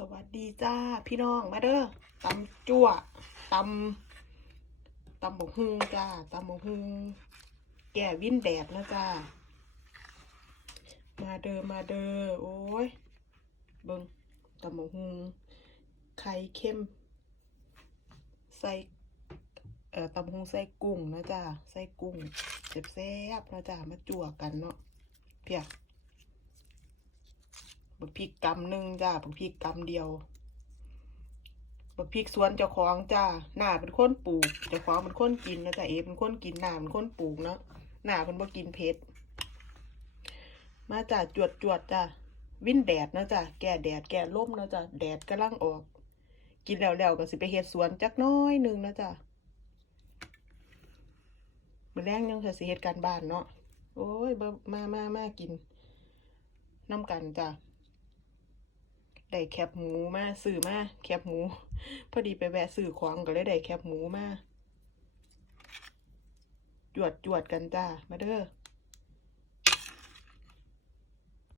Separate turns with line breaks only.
สวัสดีจ้าพี่น้องมาเด้อตำจั่วตำตำบกฮุงจ้าตำบกฮุงแก่วินแดดนะจ้ามาเด้อมาเด้อโอ้ยเบิ่งตำบกฮุงไข่เข้ม ใส่เอ่อตำบกฮุงใส่กุ้งนะจ้าใส่กุ้งแซ่บๆนะจ้ามาจั่วกันเนาะเพีย บักพริกกำหนึ่งจ้าบักพริกกำเดียวบักพริกสวนเจ้าของจ้าหน้าเป็นคนปลูกเจ้าของเป็นคนกินนะจ้าเอเป็นคนกินหน้าเป็นคนปลูกเนาะหน้าเป็นบ่กินเผ็ดมาจ้าจวดจวดจ้าวิ่นแดดนะจ้าแก่แดดแก่ล่มนะจ้าแดดกำลังออก กินแล้วแล้วก็สิไปเฮ็ดสวนจักน้อยหนึ่งนะจ้ามื้อแรงยังจะสิเฮ็ดการบ้านเนาะโอ้ยมามามากินน้ำกันจ้า ได้แคบหมูมาซื้อมาแคบหมู พอดีไปแวะซื้อของก็เลยได้แคบหมูมาจวดจวดกันจ้ามาเด้อ